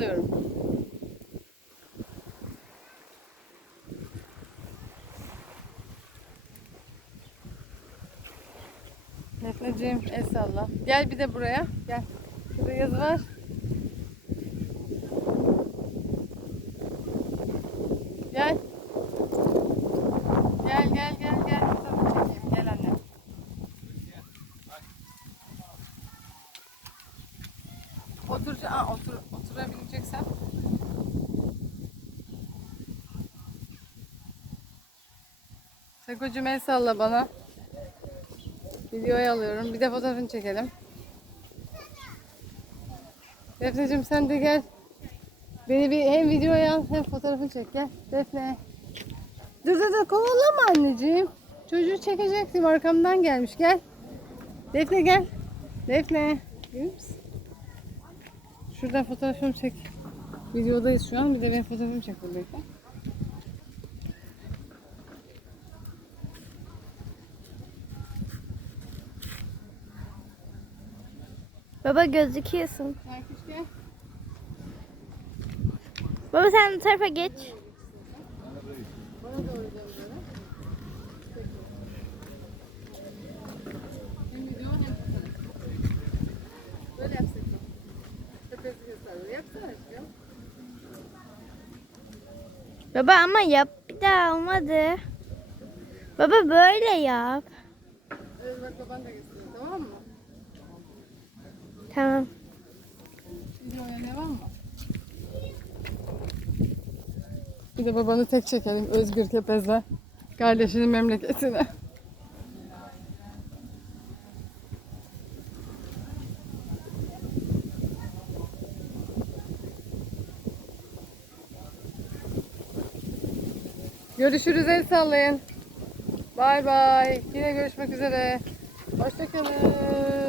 alıyorum. Metneciğim el salla. Gel bir de buraya. Gel. Şurada yazı var. Gel. Gel gel gel gel. Sana çekeyim. Gel anne. Oturca, aa, otur, oturabileceksen. Sekocuğum el salla bana. Videoyu alıyorum. Bir de fotoğrafını çekelim. Defneciğim sen de gel. Beni bir hem videoya al hem fotoğrafını çek gel. Defne. Dur dur dur kovalama anneciğim. Çocuğu çekecektim arkamdan gelmiş gel. Defne gel. Defne. Gelir misin? Şuradan fotoğrafımı çek. Videodayız şu an. Bir de benim fotoğrafımı çek buradaki. Baba gözüküyorsun. Gel. Baba sen bu tarafa geç. Bana doğru dön böyle. Hem video hem fotoğraf. Böyle yapsak mı? Tepesi göster. Yapsana aşkım. Baba ama yap bir daha olmadı. Baba böyle yap. Evet bak baban da gösteriyor tamam mı? Tamam. Videoya devam mı? Bir de babanı tek çekelim Özgür Kepez'le. Kardeşinin memleketine. Görüşürüz el sallayın. Bay bay. Yine görüşmek üzere. Hoşçakalın.